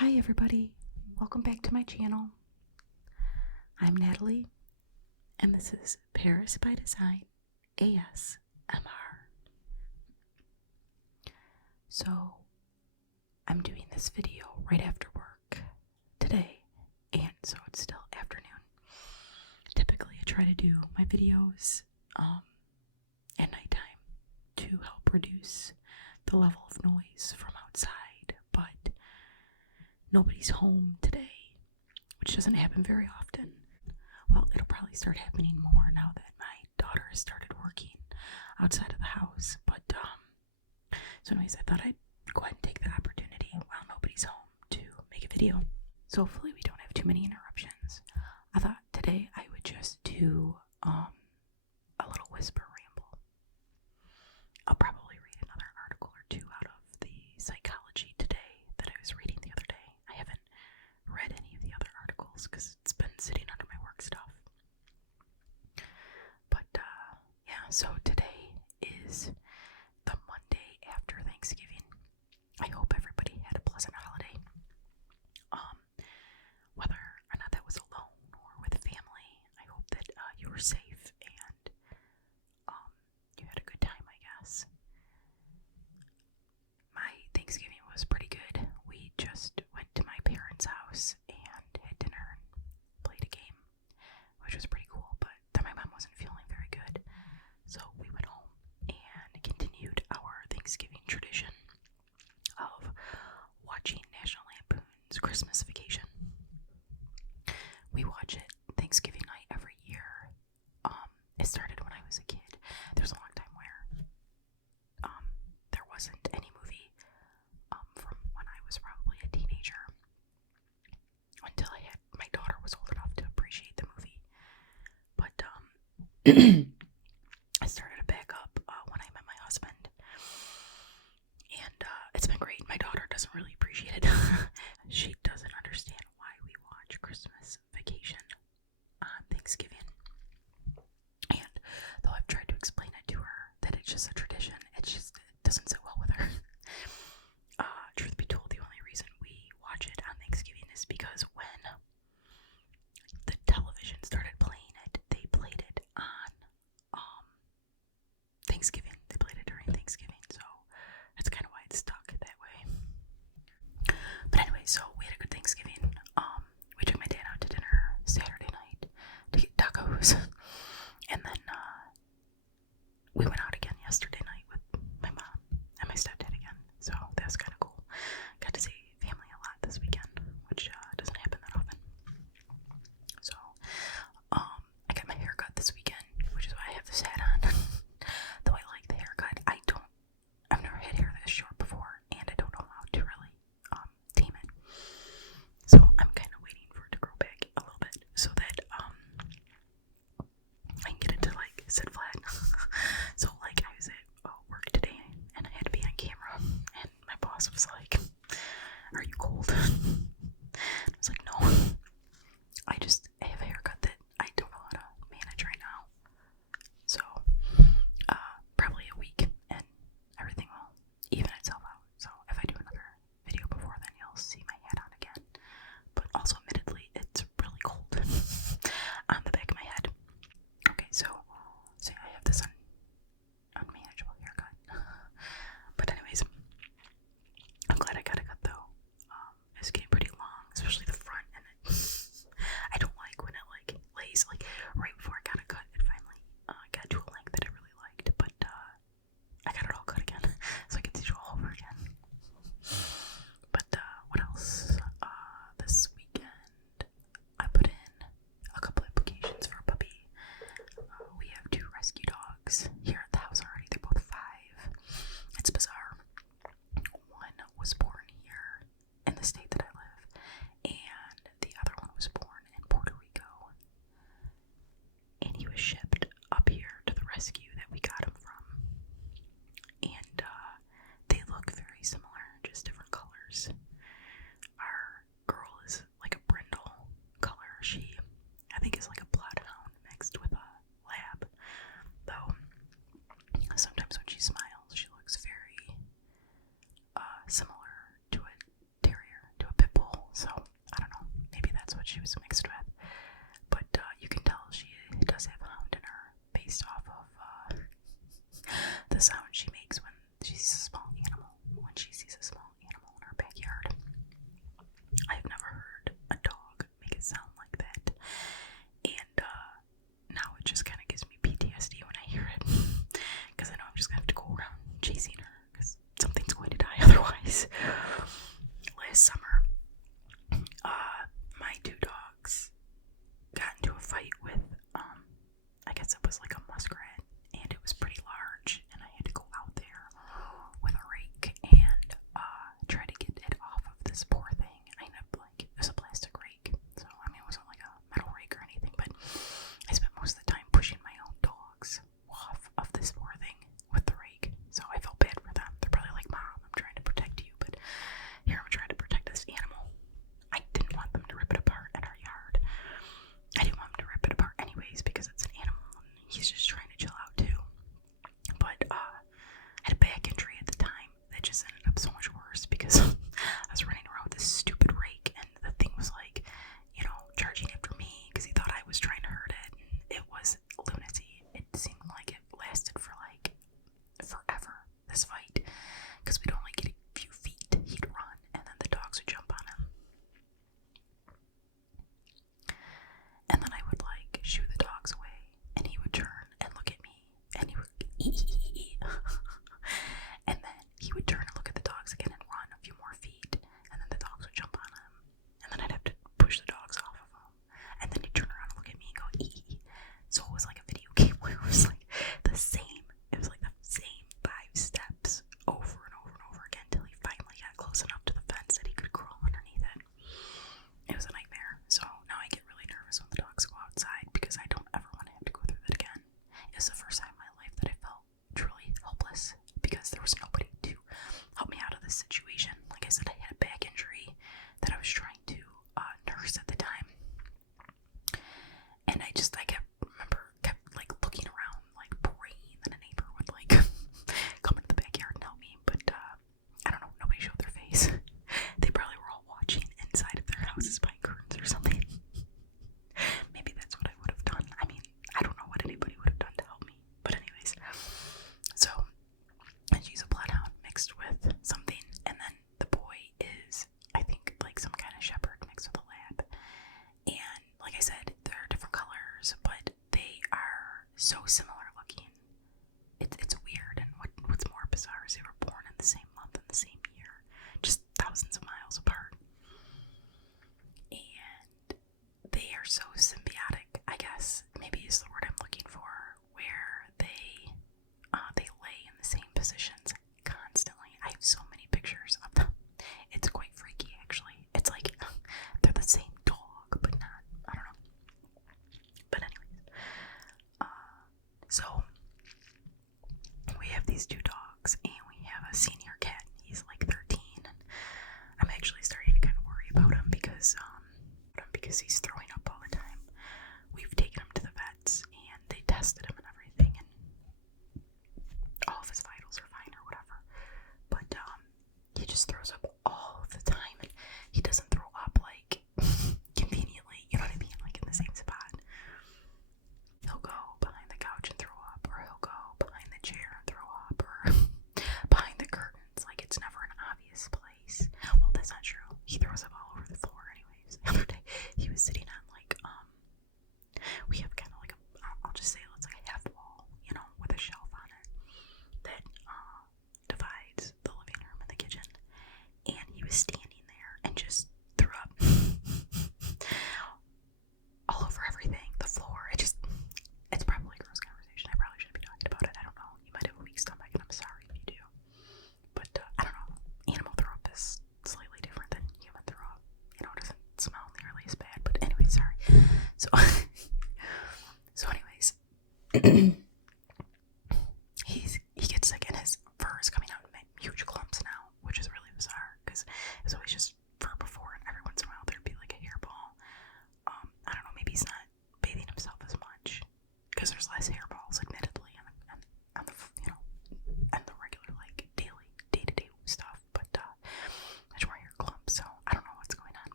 Hi everybody, welcome back to my channel. I'm Natalie, and this is Paris by Design ASMR. So, I'm doing this video right after work today, and so it's still afternoon. Typically I try to do my videos at nighttime to help reduce the level of noise from outside, but nobody's home today, which doesn't happen very often. Well, it'll probably start happening more now that my daughter has started working outside of the house. But, so anyways, I thought I'd go ahead and take the opportunity while nobody's home to make a video. So hopefully we don't have too many interruptions. I thought today I would just do a little whisper ramble. I'll probably read another article or two out of the Psychology Today that I was reading the other day. I haven't read any of the other articles because it's been sitting under my work stuff. But yeah, so today is the Monday after Thanksgiving. I hope everybody had a pleasant holiday. Whether or not that was alone or with family, I hope that you were safe and you had a good time, I guess. My Thanksgiving was pretty good. We just went to my parents' house and had dinner and played a game, which was pretty cool, but then my mom wasn't feeling very good. So we went home and continued our Thanksgiving tradition of watching National Lampoon's Christmas Vacation. We watch it Thanksgiving night every year. It started when I was a kid. There's a long time where there wasn't any movie from when I was probably a teenager until my daughter was old enough to appreciate the movie. But I started to back up when I met my husband, and it's been great. My daughter doesn't really appreciate it. She doesn't understand why we watch Christmas Vacation on Thanksgiving. And though I've tried to explain it to her that it's just a tradition, it doesn't sit well with her. Truth be told, the only reason we watch it on Thanksgiving is because when the television started playing it, they played it on Thanksgiving. They played it during Thanksgiving, so that's kind of why it's stuck that way. But anyway, so we had a good Thanksgiving. We took my dad out to dinner Saturday night to get tacos, and then we went out again yesterday night with my mom and my stepdad again. So that was kind of cool. Got to see family a lot this weekend, which doesn't happen that often. So I got my hair cut this weekend, which is why I have this hat on. Though I like the haircut, I've never had hair this short before, and I don't know how to really tame it. So I'm kind of waiting for it to grow back a little bit so that I can get it to like sit flat. So like I was at work today and I had to be on camera, and my boss was like, "Are you cold?" I was like, "No, I have a haircut that I don't know how to manage right now." So probably a week and everything will even itself out. So if I do another video before then, you'll see my hat on again. But also, admittedly, it's really cold on the back of my head. Okay, so I have this unmanageable haircut. But anyways, I'm glad I got it cut though. It's getting pretty long, especially the front, and I don't like when it like lays like right before I got it cut. It finally got to a length that I really liked, but I got it all cut again, so I can teach it all over again. But what else? This weekend I put in a couple applications for a puppy. We have 2 rescue dogs here at the house already. They're both 5. It's bizarre. One was born here in the state that I live, and the other one was born in Puerto Rico. And he was shipped up here to the rescue that we got him from. And they look very similar, just different colors. Our girl is like a brindle color. She, I think, is like a bloodhound mixed with a lab. Though sometimes when she smiles, she looks very similar to a terrier, to a pit bull. the sound she makes when she sees a small animal. When she sees a small animal in her backyard. I've never heard a dog make a sound like that. And now it just kind of gives me PTSD when I hear it. Because I know I'm just going to have to go around chasing her. Because something's going to die otherwise. Last summer, my two dogs got into a fight with, I guess it was like a muskrat, and it was pretty large, and I had to go out there with a rake and try to get it off of this poor thing. I ended up it was a plastic rake, so I mean it wasn't like a metal rake or anything, but I spent most of the time pushing my own dogs off of this poor thing with the rake, so I felt bad for them. They're probably like, Mom, I'm trying to protect you, but here I'm trying to protect this animal. I didn't want them to rip it apart in our yard. I didn't want him to rip it apart anyways because it's an animal and he's just trying to chill out too. But I had a back injury at the time that just ended up so much worse because I was running around with this stupid rake and the thing was like, you know, charging after me because he thought I was trying to hurt it, and it was lunacy. It seemed like it lasted for like forever, this fight, because we'd only get a few feet. He'd run and then the dogs would jump on him. And then I would like shoo the dogs away, and he would turn and look at me, and he would and then he would turn and look at the dogs again and run a few more feet, and then the dogs would jump on him, and then I'd have to push the dogs off of him, and then he'd turn around and look at me and go So it was like a video game where it was like the same 5 steps over and over and over again till he finally got close enough to the fence that he could crawl underneath it. It was a nightmare. So now I get really nervous when the dogs go outside because I don't ever want to have to go through that again. It was the first time in my life that I felt truly helpless because there was nobody to help me out of this situation. Like I said, I had a back injury that I was trying to nurse at the time, and I kept like looking around, like praying that a neighbor would like come into the backyard and help me, but I don't know, nobody showed their face. They probably were all watching inside of their houses behind curtains or something. Maybe that's what I would have done. I mean, I don't know what anybody would have done to help me, but anyways, so, and she's a bloodhound mixed with something, and then the boy is, I think, like some kind of shepherd mixed with a lab, and like I said, they're different colors, but they are so similar looking. It's weird, and what's more bizarre is they were born in the same month and the same year, just thousands of miles apart, and they are so symbiotic, I guess, maybe is the word I'm looking for, where they lay in the same positions constantly. I have so many pictures of them. It's quite freaky, actually. It's like they're the same dog, but not, I don't know. But anyways, so we have these two dogs, and we have a senior cat. He's like 13, and I'm actually starting to kind of worry about him because he's throwing up all the time. We've taken him to the vets, and they tested him and everything, and all of his vitals are fine or whatever, but he just throws up all the time, and he doesn't throw up like conveniently, you know what I mean, like in the same spot. He'll go behind the couch and throw up, or he'll go behind the chair and throw up, or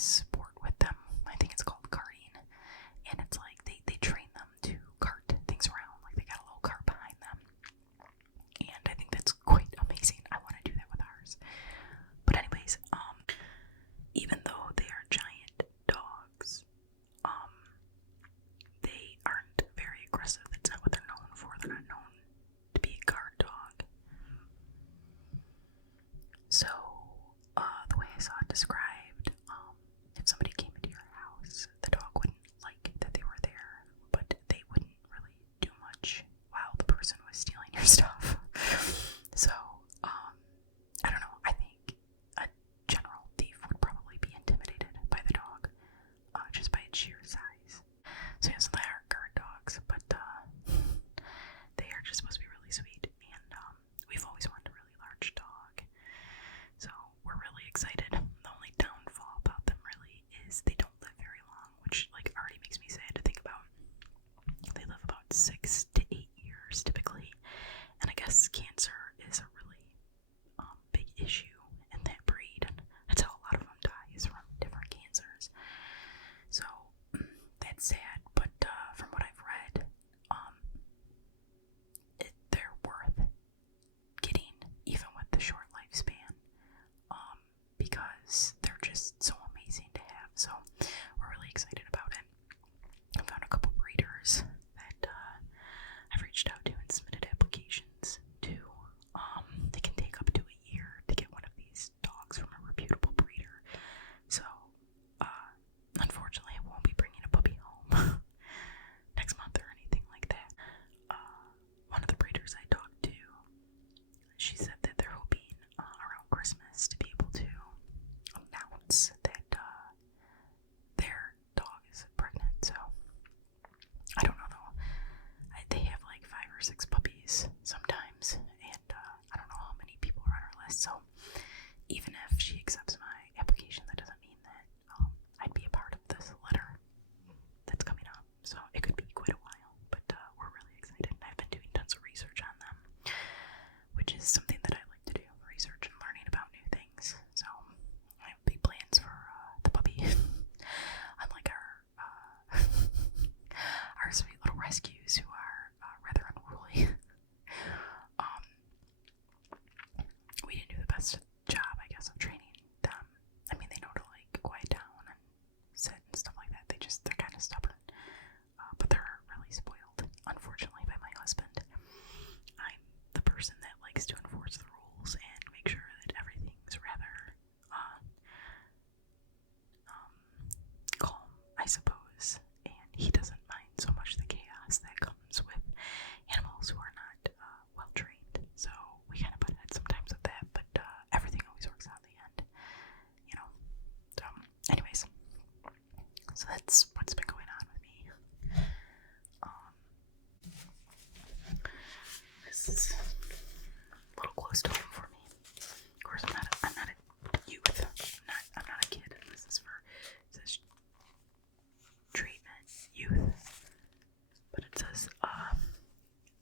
this sport with them. I think it's called karting, and it's like they train them to cart things around. Like they got a little cart behind them, and I think that's quite amazing. I want to do that with ours. But anyways, even though they are giant dogs, they aren't very aggressive. That's not what they're known for. They're not known to be a guard dog. So, the way I saw it described, if somebody came into your house, the dog wouldn't like that they were there, but they wouldn't really do much while the person was stealing your stuff. So, I don't know, I think a general thief would probably be intimidated by the dog, just by its sheer size. So yes, they are guard dogs, but, they are just supposed to be really sweet, and, we've always wanted a really large dog. So we're really excited. The only downfall about them really is they don't live very long, which like already makes me sad to think about. They live about 6 to 8 years typically, and I guess cancer is a really big issue in that breed, and that's how a lot of them die, is from different cancers. So that's sad, but from what I've read, they're worth getting even with the short lifespan, because they're just so amazing to have. So we're really excited about it. I found a couple breeders that I've reached out to and submitted applications to. They can take up to a year to get one of these dogs from a reputable breeder. So unfortunately I won't be bringing a puppy home next month or anything like that. One of the breeders I talked to, she said that they're hoping around Christmas to be able to announce that their dog is pregnant. So I don't know though. They have like 5 or 6 puppies sometimes, and I don't know how many people are on her list. So even if she accepts my application, that doesn't mean that I'd be a part of this letter that's coming up. So it could be quite a while, but we're really excited. I've been doing tons of research on them, which is something that I like to do, research and learning about new things. So I have big plans for the puppy. Unlike our our sweet little rescues, who are rather unruly. We didn't do the best job, I guess, of training them. I mean, they know to like quiet down and sit and stuff like that. They're kind of stubborn, but they're really spoiled, unfortunately, by my husband. I'm the person that likes to enforce the rules and make sure that everything's rather calm, I suppose, and he doesn't mind so much the chaos that comes with animals who are not well trained. So we kind of butt heads sometimes with that, but everything always works out in the end, you know. So anyways, so that's what's been going on with me. This is a little close to home for me. Of course, I'm not a youth. I'm not a kid. This is for, it says treatment youth, but it says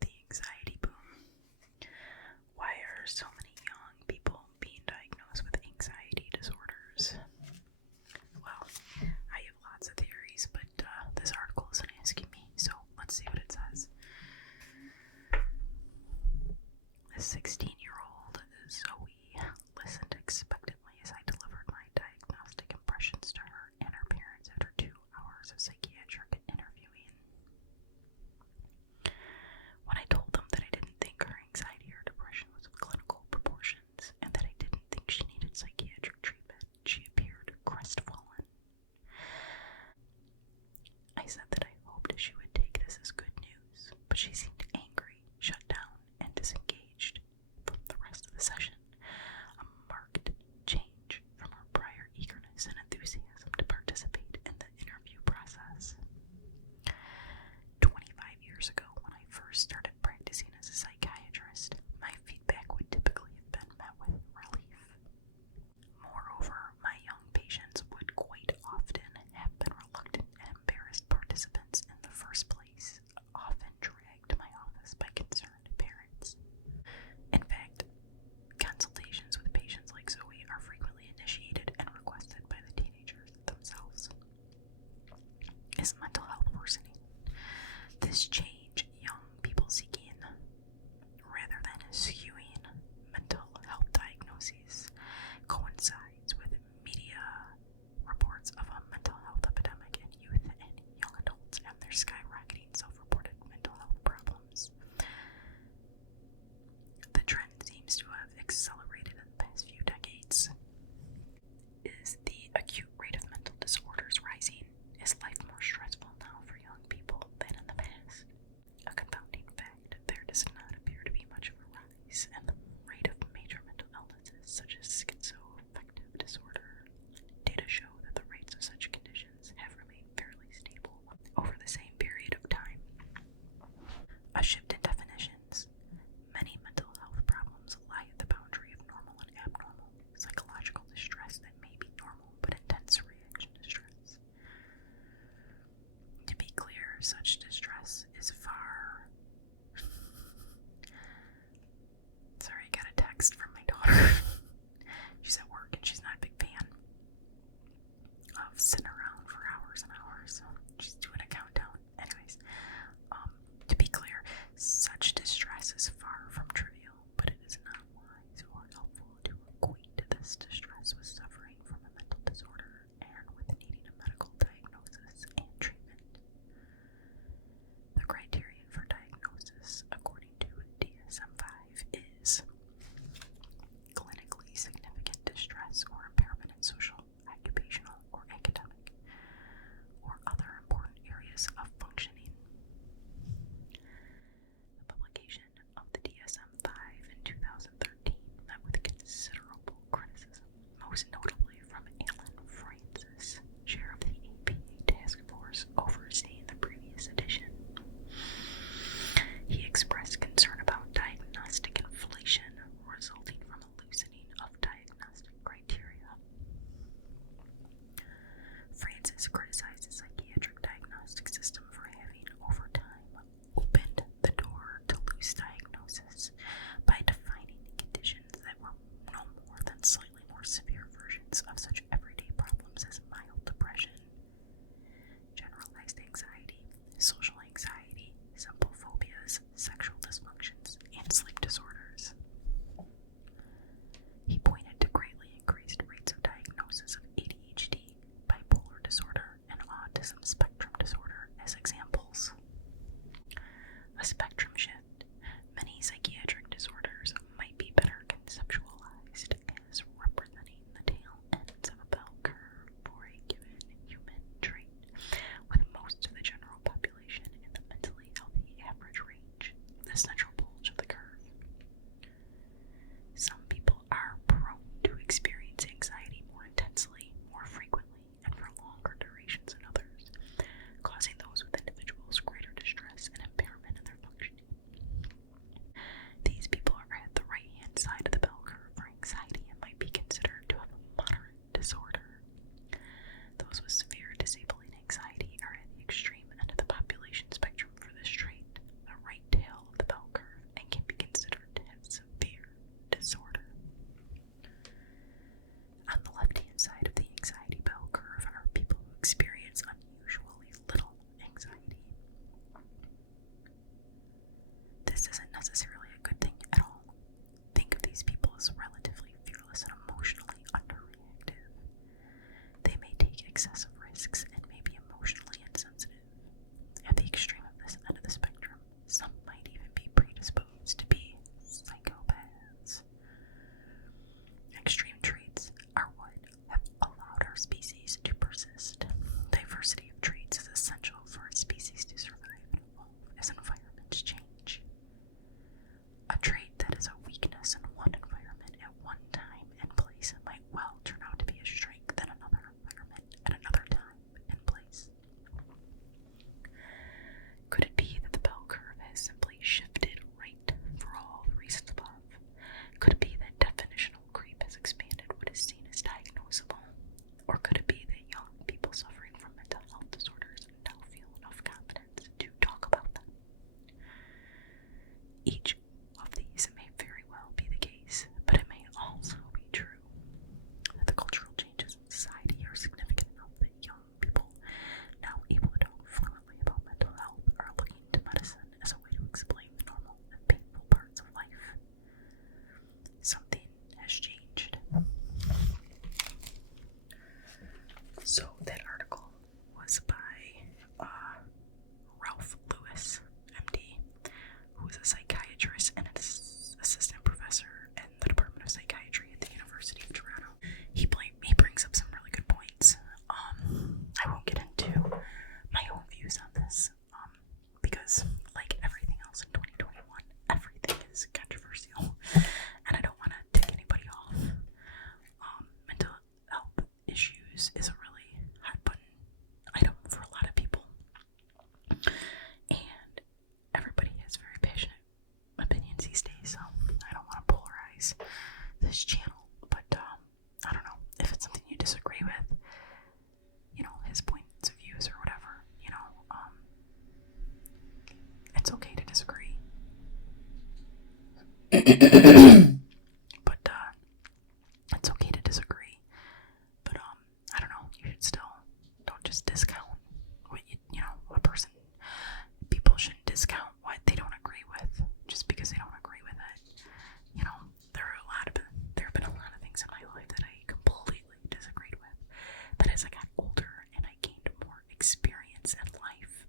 the anxiety boom. Why are so many young people being diagnosed with anxiety disorders? Well, I have lots of theories, but acute rate of mental disorders rising, is life more stressful now for young people than in the past? A confounding fact, there does not appear to be much of a rise in the rate of major mental illnesses such as schizoaffective disorder. Data show that the rates of such conditions have remained fairly stable over the same period of time. A shift in definitions. Many mental health problems lie at the boundary of normal and abnormal, psychological distress that may be normal but intense reaction to stress. To be clear, such distress is far... Sorry, I got a text from my daughter. She's at work and she's not a big fan of sitting around for hours and hours, so she's doing a countdown. Anyways, to be clear, such distress is far from trivial, but it is not wise or helpful to equate this distress with suffering from a mental disorder and with needing a medical diagnosis and treatment. The criterion for diagnosis, according to DSM-5, is clinically significant distress or impairment in social, occupational, or academic, or other important areas of functioning. The publication of the DSM-5 in 2013 met with considerable criticism, most notably from Alan Francis, chair of the APA task force overseeing the previous edition. He expressed concern about diagnostic inflation resulting from a loosening of diagnostic criteria. Francis criticized the psychiatric diagnostic system for having, over time, opened the door to loose diagnosis by defining conditions that were no more than slightly more severe versions of such everyday problems as mild depression, generalized anxiety, social anxiety, simple phobias, sexual dysfunctions, and sleep disorders. He pointed to greatly increased rates of diagnosis of ADHD, bipolar disorder, and autism spectrum disorder as examples. A spectrum shift. Many psychiatric disorders might be better conceptualized as representing the tail ends of a bell curve for a given human trait, with most of the general population in the mentally healthy average range, the central bulge of the curve. Some people are prone to experience anxiety more intensely, more frequently, and for longer durations than others, causing those with individuals greater distress and impairment in their functioning. These people are at the right-hand side of the bell curve for anxiety and might be considered to have a moderate disorder. Those with severe disabling anxiety are at the extreme end of the population spectrum for this trait, the right tail of the bell curve, and can be considered to have severe disorder. On the left-hand side of the anxiety bell curve are people who experience unusually little anxiety. This isn't necessarily a good thing at all. Think of these people as relatively fearless and emotionally underreactive. They may take excessive risks and may be emotionally insensitive. At the extreme of this end of the spectrum, some might even be predisposed to be psychopaths. Extreme traits are what have allowed our species to persist. Diversity of traits is essential for a species to survive and evolve as environments change. A trait that is a weakness in one environment at one time and place might well turn out to be a strength in another environment at another time and place. Could it be that the bell curve has simply shifted right for all the reasons above? Could it be that definitional creep has expanded what is seen as diagnosable? Or could it be that young people suffering from mental health disorders now feel enough confidence to talk about them? Each of these may very well be the case, but it may also be true that the cultural changes in society are significant enough that young people, now able to talk fluently about mental health, are looking to medicine as a way to explain the normal and painful parts of life. Something has changed. So that article was by Ralph Lewis, MD, who is a psychiatrist and an assistant professor in the Department of Psychiatry at the University of Toronto. He brings up some really good points. is a really hot button item for a lot of people. And everybody has very passionate opinions these days, so I don't want to polarize this channel, but I don't know, if it's something you disagree with, you know, his points of views or whatever, you know, it's okay to disagree. But it's okay to disagree. But I don't know, you should still don't just discount what you know, a person, people shouldn't discount what they don't agree with just because they don't agree with it. You know, there have been a lot of things in my life that I completely disagreed with. But as I got older and I gained more experience in life,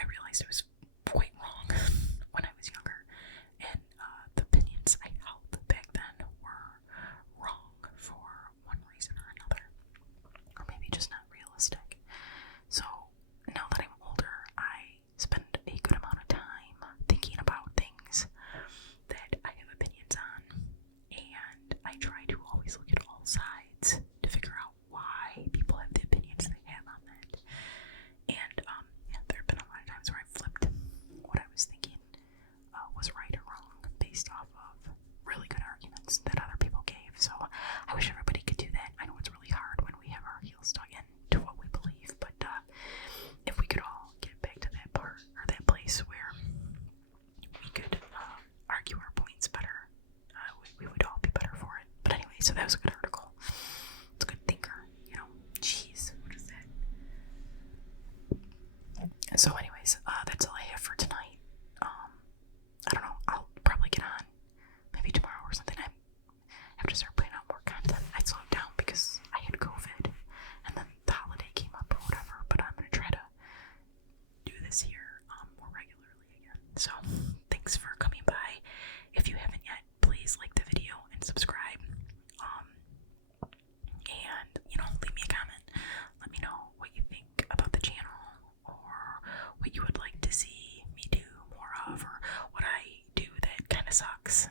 I realized it was quite wrong when I was younger. And the opinions I held back then were wrong for one reason or another. Or maybe just not realistic. So now that I'm older, I spend a good amount of time thinking about things that I have opinions on, and I try to always look at all sides to figure out why people have the opinions they have on that. And yeah, there have been a lot of times where I flipped what I was thinking was right or wrong based off of really good arguments that other people gave. So I wish everybody could do that. I know it's really hard when we have our heels dug into what we believe, but if we could all get back to that part or that place where we could argue our points better, we would all be better for it. But anyway, so that was a good article. It's a good thinker, you know. Jeez, what is that? So anyways, that's all I have for tonight. I don't know, I'll probably get on maybe tomorrow or something. I have to start putting out more content. I slowed down because I had COVID and then the holiday came up or whatever, but I'm going to try to do this here more regularly again. So thanks for coming by. If you haven't yet, please like the video and subscribe. And, you know, leave me a comment. Let me know what you think about the channel, or what you would like to see me do more of, or what I do that kind of sucks,